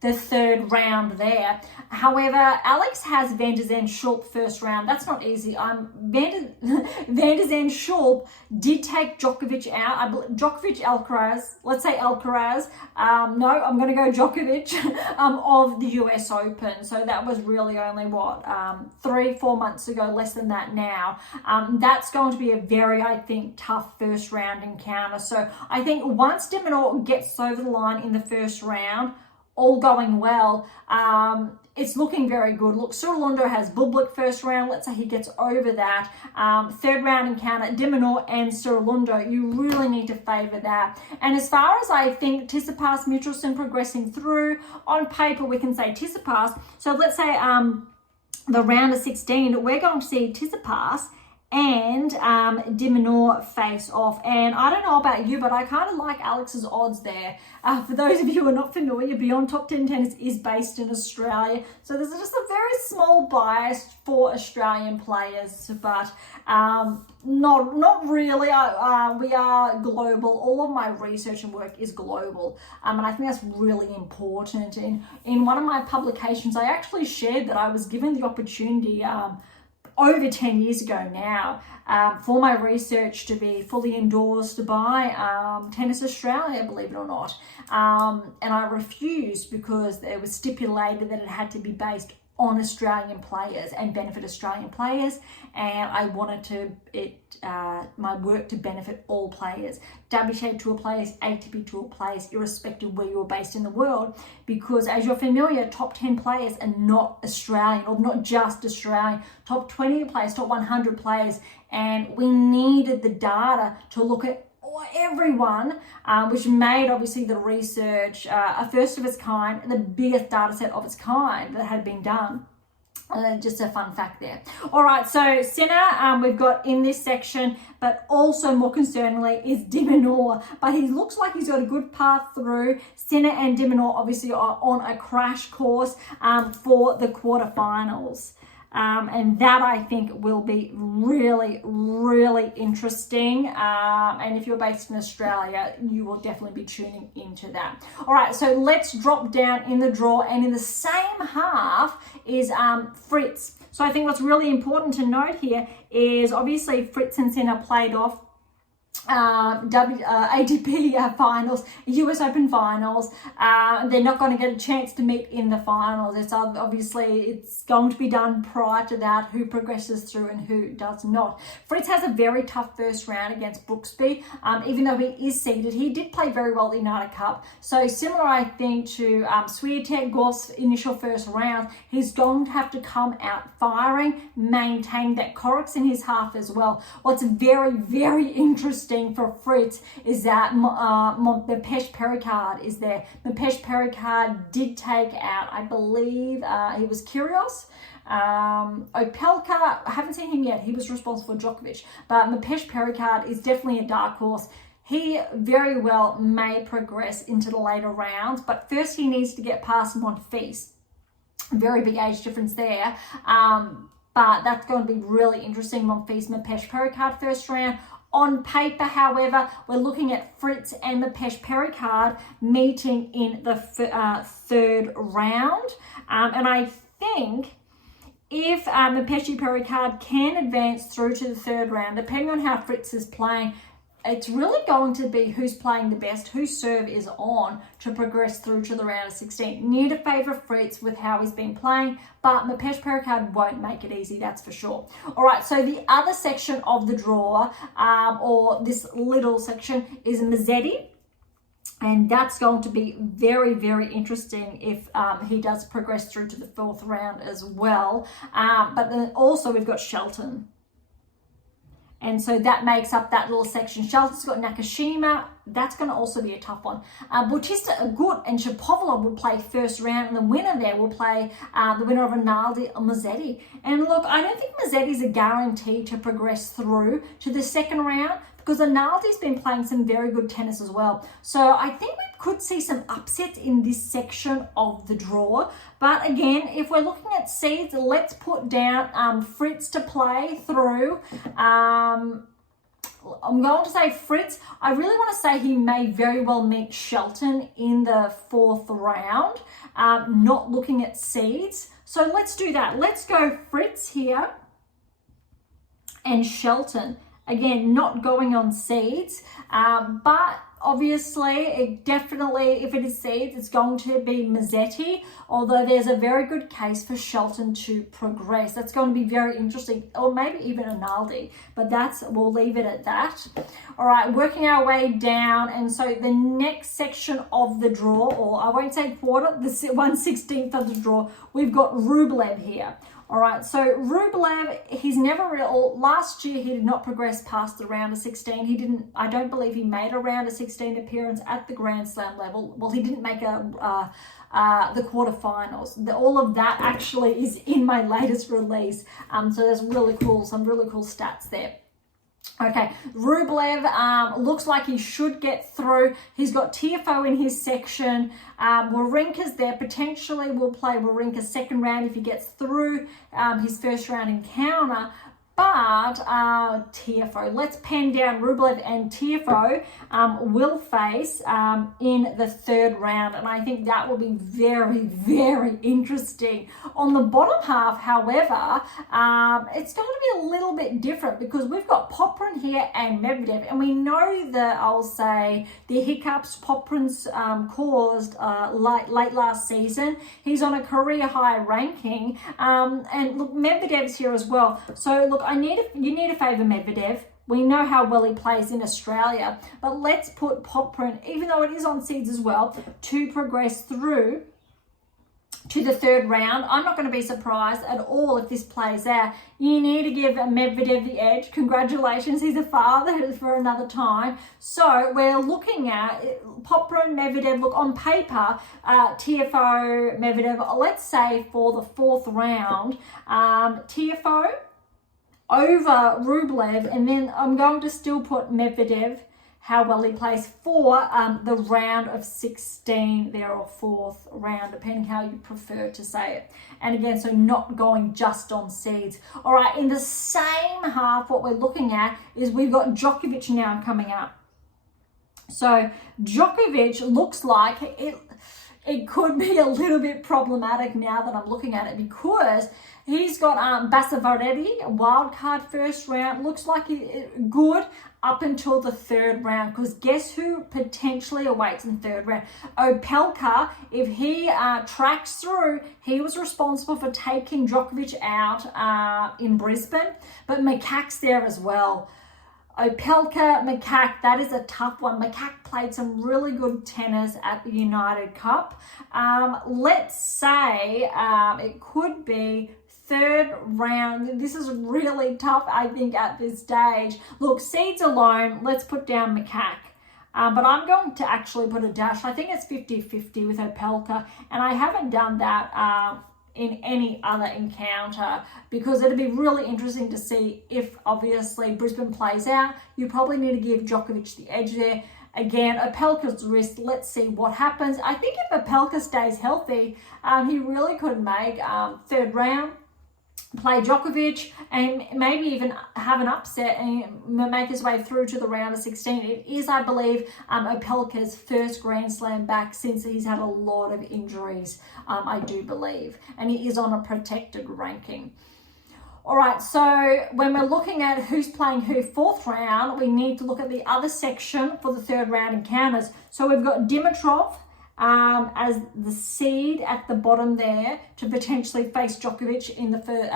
the third round there. However, Alex has Van de Zandschulp first round. That's not easy. Van de Zandschulp did take Djokovic out. Djokovic, Alcaraz. Let's say Alcaraz. No, I'm going to go Djokovic of the US Open. So that was really only, what, 3-4 months ago, less than that now. That's going to be a very, I think, tough first round encounter. So I think once de Minaur gets over the line in the first round, all going well, it's looking very good. Look, Cerrulondo has Bublik first round. Let's say he gets over that. Third round encounter, de Minaur and Cerrulondo. You really need to favour that. And as far as I think Tsitsipas, Michelson progressing through, on paper we can say Tsitsipas. So let's say the round of 16, we're going to see Tsitsipas and de Minaur face off. And I don't know about you, but I kind of like Alex's odds there. For those of you who are not familiar, Beyond Top 10 Tennis is based in Australia, so there's just a very small bias for Australian players, but not really. We are global. All of my research and work is global, and I think that's really important. In one of my publications, I actually shared that I was given the opportunity over 10 years ago now, for my research to be fully endorsed by Tennis Australia, believe it or not. And I refused because it was stipulated that it had to be based on Australian players and benefit Australian players, and I wanted my work to benefit all players, WTA Tour players, ATP Tour players, irrespective of where you're based in the world, because as you're familiar, top 10 players are not Australian, or not just Australian, top 20 players, top 100 players, and we needed the data to look at everyone, which made obviously the research a first of its kind, and the biggest data set of its kind that had been done. Just a fun fact there. All right, so Sinner we've got in this section, but also more concerningly is de Minaur. But he looks like he's got a good path through. Sinner and de Minaur obviously are on a crash course for the quarterfinals. And that I think will be really, really interesting. And if you're based in Australia, you will definitely be tuning into that. All right, so let's drop down in the draw. And in the same half is Fritz. So I think what's really important to note here is obviously Fritz and Sinner played off ATP finals, US Open finals. They're not going to get a chance to meet in the finals. It's obviously it's going to be done prior to that, who progresses through and who does not. Fritz has a very tough first round against Brooksby. Even though he is seeded, he did play very well at the United Cup. So similar, I think, to Swiatek, Goff's initial first round, he's going to have to come out firing, maintain that Corrix in his half as well. What's very, very interesting interesting for Fritz is that Mapesh Pericard is there. Mapesh Pericard did take out, I believe, he was Kyrgios. Opelka, I haven't seen him yet. He was responsible for Djokovic. But Mapesh Pericard is definitely a dark horse. He very well may progress into the later rounds, but first he needs to get past Monfils. Very big age difference there. But that's going to be really interesting. Monfils, Mapesh Pericard first round. On paper, however, we're looking at Fritz and Mapesh Pericard meeting in the third round. And I think if Mapesh Pericard can advance through to the third round, depending on how Fritz is playing, it's really going to be who's playing the best, whose serve is on to progress through to the round of 16. Near to favour Fritz with how he's been playing, but Mapesh Pericard won't make it easy, that's for sure. All right, so the other section of the draw, or this little section, is Mazzetti. And that's going to be very, very interesting if he does progress through to the fourth round as well. But then also we've got Shelton. And so that makes up that little section. Shelton's got Nakashima. That's going to also be a tough one. Bautista Agut and Shapovalov will play first round, and the winner there will play the winner of Rinaldi or Mazzetti. And look, I don't think Mazzetti's a guarantee to progress through to the second round, because Rinaldi's been playing some very good tennis as well. So I think we could see some upsets in this section of the draw. But again, if we're looking at seeds, let's put down Fritz to play through. I'm going to say Fritz. I really want to say he may very well meet Shelton in the fourth round, not looking at seeds. So let's do that. Let's go Fritz here and Shelton. Again, not going on seeds, but obviously, it definitely, if it is seeds, it's going to be Mazzetti, although there's a very good case for Shelton to progress. That's going to be very interesting, or maybe even Rinaldi, but we'll leave it at that. All right, working our way down, and so the next section of the draw, or I won't say quarter, the 1/16th of the draw, we've got Rublev here. All right, so Rublev, he's never last year he did not progress past the round of 16. I don't believe he made a round of 16 appearance at the Grand Slam level. Well, he didn't make the quarterfinals. All of that actually is in my latest release. So that's really cool, some really cool stats there. Okay, Rublev looks like he should get through. He's got Tiafoe in his section. Wawrinka's there. Potentially will play Wawrinka's second round if he gets through his first round encounter. But Tiafoe, let's pen down Rublev and Tiafoe will face in the third round. And I think that will be very, very interesting. On the bottom half, however, it's going to be a little bit different because we've got Popyrin here and Medvedev. And we know that, I'll say, the hiccups Popyrin's caused late last season. He's on a career high ranking. And look, Medvedev's here as well. So look, you need to favour Medvedev. We know how well he plays in Australia, but let's put Popyrin, even though it is on seeds as well, to progress through to the third round. I'm not going to be surprised at all if this plays out. You need to give Medvedev the edge. Congratulations, he's a father for another time. So we're looking at Popyrin, Medvedev. Look, on paper, Tiafoe, Medvedev, let's say for the fourth round, Tiafoe over Rublev, and then I'm going to still put Medvedev, how well he plays for the round of 16 there, or fourth round, depending how you prefer to say it. And again, so not going just on seeds. All right, in the same half, what we're looking at is we've got Djokovic now coming up. So Djokovic looks like it could be a little bit problematic now that I'm looking at it, because he's got Basavaredi, a wild card first round. Looks like good up until the third round, because guess who potentially awaits in the third round? Opelka, if he tracks through, he was responsible for taking Djokovic out in Brisbane, but Makak's there as well. Opelka, Makak, that is a tough one. Makak played some really good tennis at the United Cup. Let's say it could be third round, this is really tough, I think, at this stage. Look, seeds alone, let's put down Macaque. But I'm going to actually put a dash. I think it's 50-50 with Opelka, and I haven't done that in any other encounter because it'd be really interesting to see if obviously Brisbane plays out. You probably need to give Djokovic the edge there. Again, Opelka's wrist, let's see what happens. I think if Opelka stays healthy, he really could make third round, play Djokovic, and maybe even have an upset and make his way through to the round of 16. It is, I believe, Opelka's first Grand Slam back since he's had a lot of injuries, I do believe. And he is on a protected ranking. All right, so when we're looking at who's playing who fourth round, we need to look at the other section for the third round encounters. So we've got Dimitrov as the seed at the bottom there to potentially face Djokovic in the first,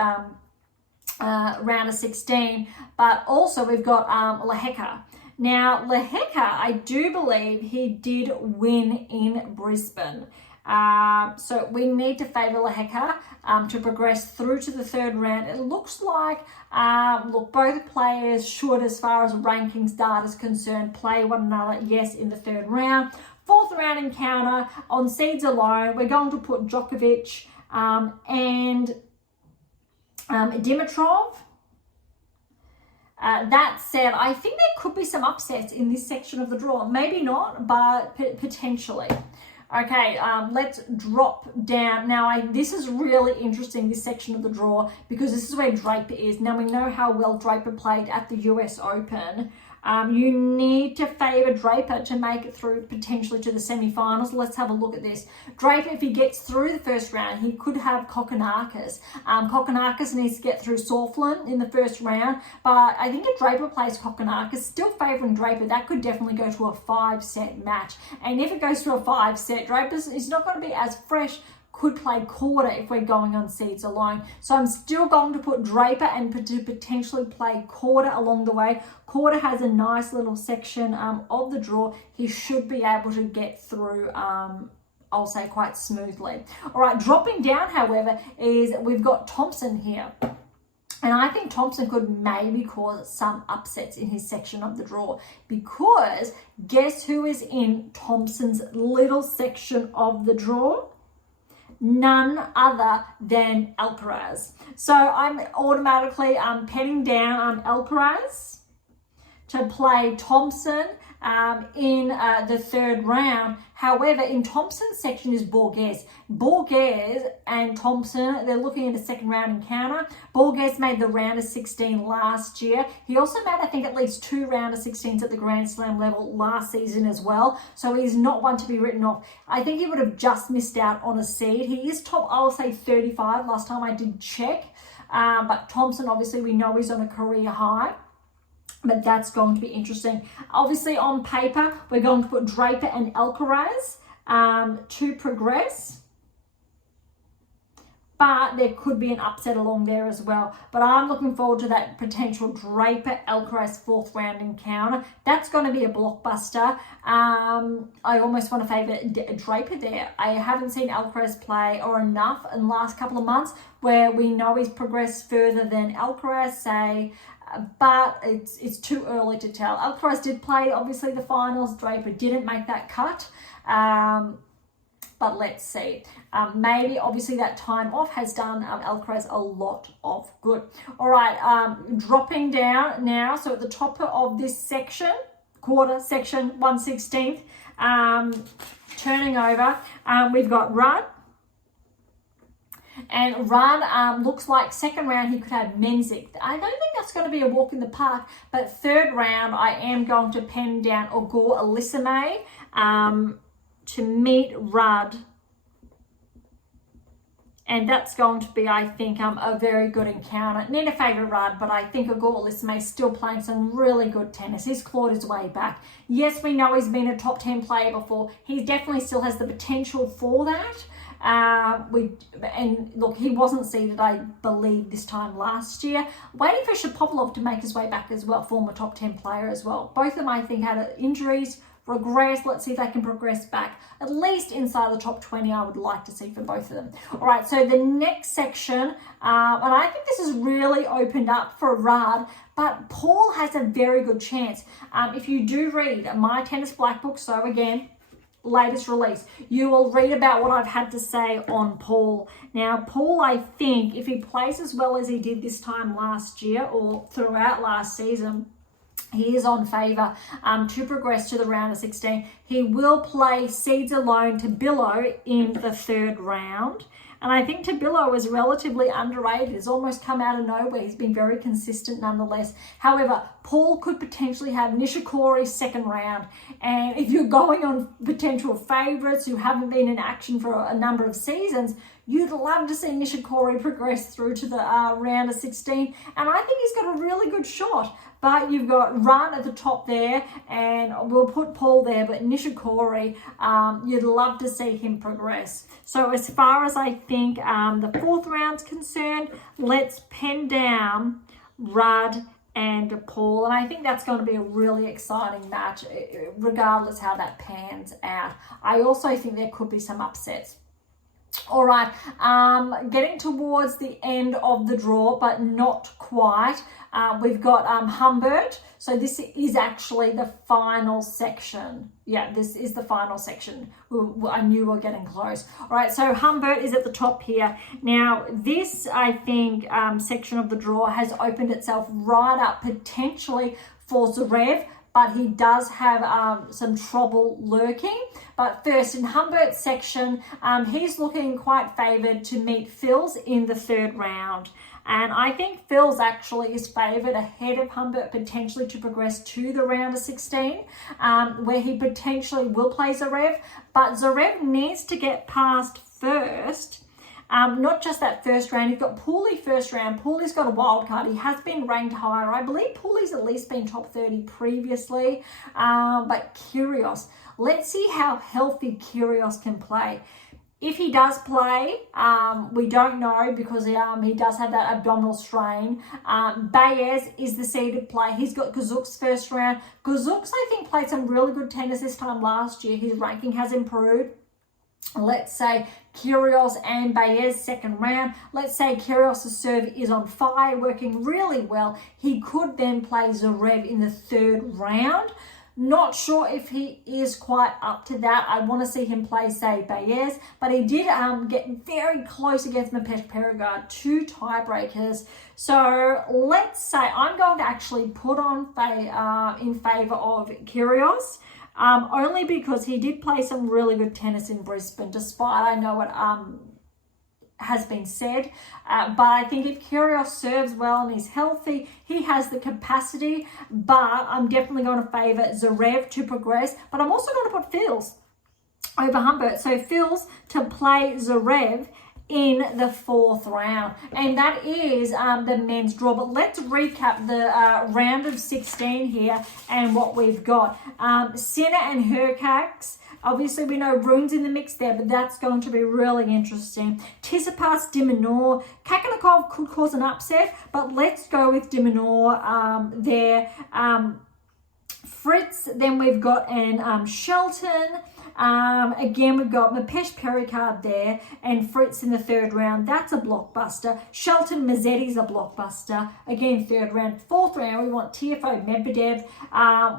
round of 16. But also we've got Lehecka. Now, Lehecka, I do believe he did win in Brisbane. So we need to favour Lehecka to progress through to the third round. It looks like, look, both players should, as far as rankings data is concerned, play one another, yes, in the third round. Fourth round encounter on seeds alone, we're going to put Djokovic and Dimitrov. That said, I think there could be some upsets in this section of the draw. Maybe not, but potentially. Okay, let's drop down. Now, this is really interesting, this section of the draw, because this is where Draper is. Now, we know how well Draper played at the US Open. You need to favour Draper to make it through potentially to the semi-finals. Let's have a look at this. Draper, if he gets through the first round, he could have Kokkinakis. Kokkinakis needs to get through Southland in the first round, but I think if Draper plays Kokkinakis, still favouring Draper, that could definitely go to a 5-set match. And if it goes to a 5-set, Draper is not going to be as fresh. Could play quarter if we're going on seeds alone. So I'm still going to put Draper and to potentially play quarter along the way. Quarter has a nice little section of the draw. He should be able to get through, I'll say, quite smoothly. All right, dropping down, however, is we've got Thompson here. And I think Thompson could maybe cause some upsets in his section of the draw, because guess who is in Thompson's little section of the draw? None other than Alcaraz. So I'm automatically petting down Alcaraz to play Thompson in the third round. However, in Thompson's section is Borges. Borges and Thompson, they're looking at a second round encounter. Borges made the round of 16 last year. He also made, I think, at least 2 round of 16s at the Grand Slam level last season as well. So he's not one to be written off. I think he would have just missed out on a seed. He is top, I'll say 35 last time I did check. But Thompson, obviously, we know he's on a career high. But that's going to be interesting. Obviously, on paper, we're going to put Draper and Alcaraz to progress. But there could be an upset along there as well. But I'm looking forward to that potential Draper-Alcaraz fourth round encounter. That's going to be a blockbuster. I almost want to favour Draper there. I haven't seen Alcaraz play or enough in the last couple of months where we know he's progressed further than Alcaraz, say. But it's too early to tell. Alcaraz did play, obviously, the finals. Draper didn't make that cut. But let's see. Maybe, obviously, that time off has done Alcaraz a lot of good. All right, dropping down now. So at the top of this section, quarter section, 1/16, turning over, we've got Rudd. And Rudd looks like second round he could have Menzies. I don't think that's going to be a walk in the park, but third round I am going to pen down Ogor Elisame to meet Rudd. And that's going to be, I think, a very good encounter. Need to favour Rudd, but I think Ogor Elisame is still playing some really good tennis. He's clawed his way back. Yes, we know he's been a top 10 player before. He definitely still has the potential for that. And look, he wasn't seeded, I believe, this time last year. Waiting for Shapovalov to make his way back as well, former top 10 player as well. Both of them, I think, had injuries regress. Let's see if they can progress back at least inside the top 20. I would like to see for both of them. All right, so the next section, and I think this has really opened up for Rudd, but Paul has a very good chance. If you do read my Tennis Black Book, so again, latest release, you will read about what I've had to say on Paul. Now, Paul, I think if he plays as well as he did this time last year or throughout last season, he is on favour to progress to the round of 16. He will play seeds alone to Billow in the third round. And I think Tabilo is relatively underrated. He's almost come out of nowhere. He's been very consistent nonetheless. However, Paul could potentially have Nishikori second round. And if you're going on potential favourites who haven't been in action for a number of seasons, you'd love to see Nishikori progress through to the round of 16. And I think he's got a really good shot. But you've got Run at the top there, and we'll put Paul there, but Nishikori, you'd love to see him progress. So as far as I think the fourth round's concerned, let's pen down Rudd and Paul. And I think that's going to be a really exciting match, regardless how that pans out. I also think there could be some upsets. All right, getting towards the end of the draw, but not quite. We've got Humbert. So this is actually the final section. Yeah, this is the final section. I knew we were getting close. All right, so Humbert is at the top here. Now, this, I think, section of the draw has opened itself right up potentially for Zverev, but he does have some trouble lurking. But first, in Humbert's section, he's looking quite favoured to meet Fils in the third round. And I think Fils actually is favoured ahead of Humbert potentially to progress to the round of 16, where he potentially will play Zverev. But Zverev needs to get past first. Not just that first round, you've got Pooley first round. Pooley's got a wild card. He has been ranked higher. I believe Pooley's at least been top 30 previously. But Kyrgios, let's see how healthy Kyrgios can play. If he does play, we don't know because he does have that abdominal strain. Baez is the seeded play. He's got Gazuk's first round. Gazuk's, I think, played some really good tennis this time last year. His ranking has improved. Let's say Kyrgios and Baez second round. Let's say Kyrgios' serve is on fire, working really well. He could then play Zverev in the third round. Not sure if he is quite up to that. I want to see him play, say, Baez, but he did get very close against Mapesh Perigard, 2 tiebreakers. So let's say I'm going to actually put on in favour of Kyrgios. Only because he did play some really good tennis in Brisbane, despite I know what has been said. But I think if Kyrgios serves well and is healthy, he has the capacity. But I'm definitely going to favour Zverev to progress. But I'm also going to put Fils over Humbert. So Fils to play Zverev in the fourth round, and that is the men's draw. But let's recap the round of 16 here and what we've got. Sinner and Hurkacz. Obviously, we know Rune's in the mix there, but that's going to be really interesting. Tsitsipas, de Minaur. Kakanakov could cause an upset, but let's go with de Minaur there. Fritz, then we've got Shelton. Again, we've got Mapesh Pericard there and Fritz in the third round. That's a blockbuster. Shelton Mazzetti's a blockbuster. Again, third round. Fourth round, we want Tiafoe Medvedev.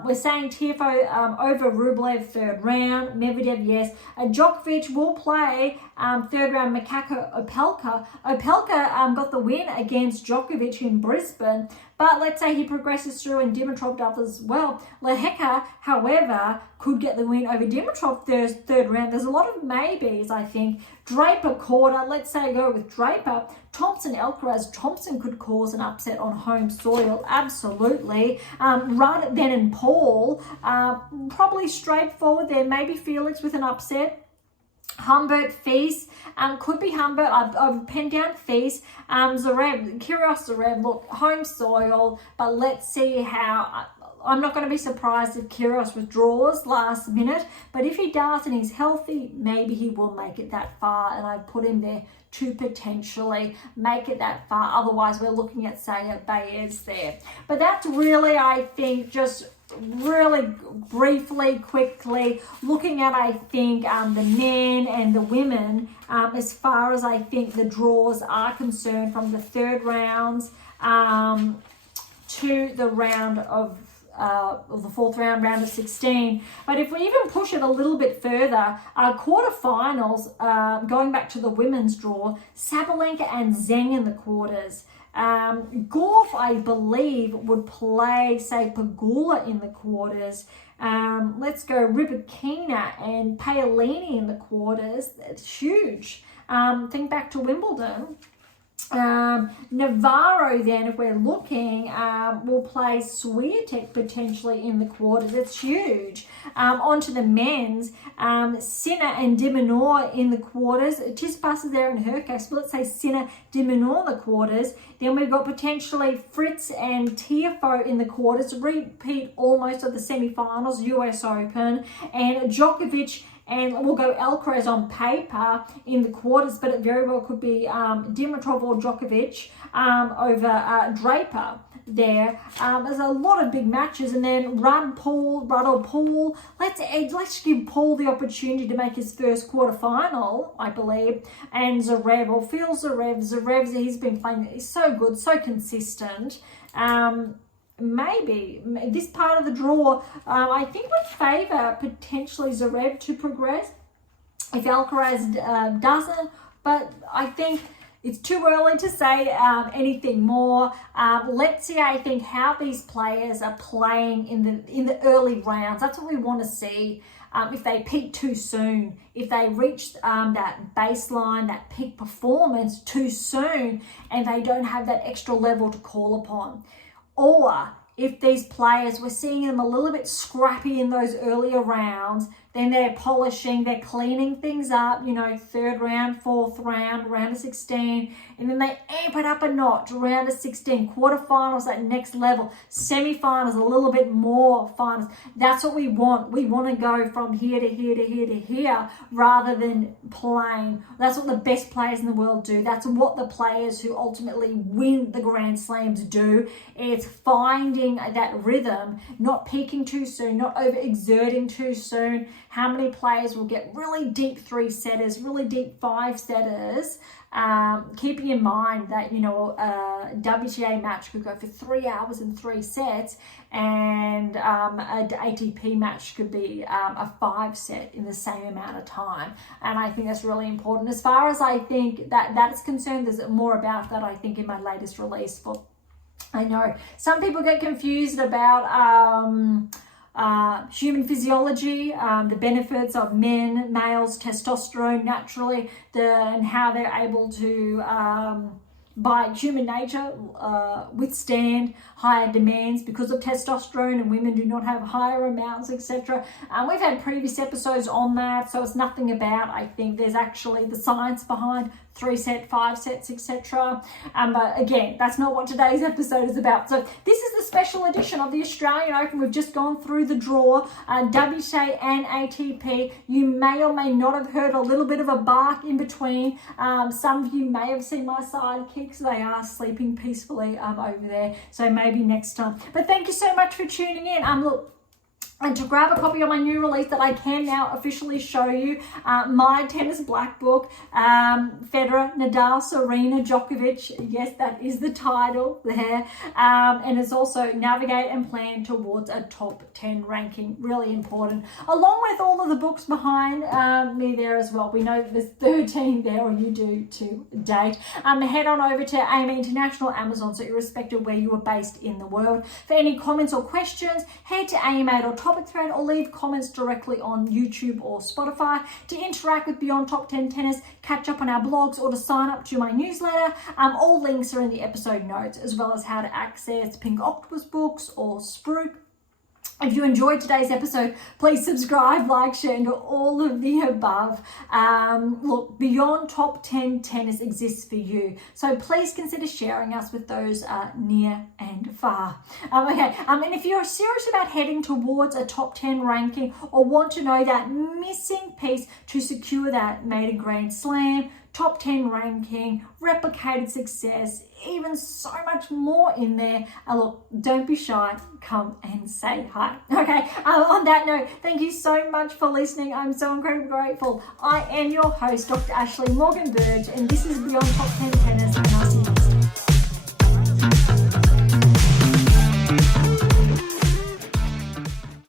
We're saying Tiafoe over Rublev, third round. Medvedev, yes. Djokovic will play third round Makako Opelka. Opelka got the win against Djokovic in Brisbane. But let's say he progresses through and Dimitrov does as well. Lehecka, however, could get the win over Dimitrov third round. There's a lot of maybes, I think. Draper quarter, let's say go with Draper. Thompson Alcaraz, Thompson could cause an upset on home soil, absolutely. Rudd, then and Paul, probably straightforward there. Maybe Felix with an upset. Humbert, Fils, could be Humbert. I've penned down Fils. Zverev, Kyrgios, Zverev, look, home soil, but let's see how. I'm not going to be surprised if Kyrgios withdraws last minute, but if he does and he's healthy, maybe he will make it that far, and I've put him there to potentially make it that far. Otherwise, we're looking at, say, a Baez there. But that's really, I think, just really briefly, quickly, looking at, I think, the men and the women, as far as I think the draws are concerned, from the third rounds to the round of the fourth round of 16. But if we even push it a little bit further, quarterfinals, going back to the women's draw, Sabalenka and Zheng in the quarters. Gauff, I believe, would play, say, Pegula in the quarters. Let's go Rybakina and Paolini in the quarters. It's huge. Think back to Wimbledon. Navarro, then, if we're looking, will play Swiatek potentially in the quarters. It's huge. On to the men's, Sinner and de Minaur in the quarters. Tsitsipas is there in her case, but let's say Sinner, de Minaur in the quarters. Then we've got potentially Fritz and Tiafoe in the quarters. Repeat almost of the semi-finals, US Open, and Djokovic. And we'll go Alcaraz on paper in the quarters, but it very well could be Dimitrov or Djokovic over Draper there. There's a lot of big matches. And then Rudd or Paul. Let's give Paul the opportunity to make his first quarterfinal, I believe. And Zverev, or Phil Zverev, he's been playing, he's so good, so consistent. Maybe this part of the draw, I think would favour potentially Zverev to progress if Alcaraz doesn't, but I think it's too early to say anything more. Let's see, I think, how these players are playing in the early rounds. That's what we want to see. If they peak too soon, if they reach that baseline, that peak performance too soon, and they don't have that extra level to call upon. Or if these players, we're seeing them a little bit scrappy in those earlier rounds, then they're polishing, they're cleaning things up, third round, fourth round, round of 16, and then they amp it up a notch, round of 16, quarterfinals, that next level, semi-finals, a little bit more finals. That's what we want. We want to go from here to here to here to here rather than playing. That's what the best players in the world do. That's what the players who ultimately win the Grand Slams do. It's finding that rhythm, not peaking too soon, not overexerting too soon. How many players will get really deep 3-setters, really deep 5-setters, keeping in mind that, a WTA match could go for 3 hours and 3 sets, and an ATP match could be a 5-set in the same amount of time. And I think that's really important. As far as I think that is concerned, there's more about that, I think, in my latest release. I know some people get confused about human physiology, the benefits of males, testosterone naturally, and how they're able to, by human nature, withstand higher demands because of testosterone, and women do not have higher amounts, etc. We've had previous episodes on that, so it's nothing about, I think, there's actually the science behind 3-set, 5 sets, etc. But again, that's not what today's episode is about. So this is the special edition of the Australian Open. We've just gone through the draw, WTA and ATP. You may or may not have heard a little bit of a bark in between. Some of you may have seen my sidekicks. They are sleeping peacefully over there. So maybe next time. But thank you so much for tuning in. Look, and to grab a copy of my new release that I can now officially show you, my tennis black book, Federer, Nadal, Serena, Djokovic. Yes, that is the title there. And it's also Navigate and Plan Towards a Top 10 Ranking. Really important. Along with all of the books behind me there as well. We know there's 13 there, or you do to date. Head on over to AMA International, Amazon, so irrespective of where you are based in the world. For any comments or questions, head to AMA.topic thread or leave comments directly on YouTube or Spotify. To interact with Beyond Top 10 Tennis, catch up on our blogs, or to sign up to my newsletter, all links are in the episode notes, as well as how to access Pink Octopus books or Spruik. If you enjoyed today's episode, please subscribe, like, share, and all of the above. Look, Beyond Top 10 Tennis exists for you. So please consider sharing us with those near and far. And if you're serious about heading towards a top 10 ranking, or want to know that missing piece to secure that maiden Grand Slam, top 10 ranking, replicated success, even so much more in there. Look, don't be shy, come and say hi. Okay, on that note, thank you so much for listening. I'm so incredibly grateful. I am your host, Dr. Ashley Morgan Berge, and this is Beyond Top 10 Tennis.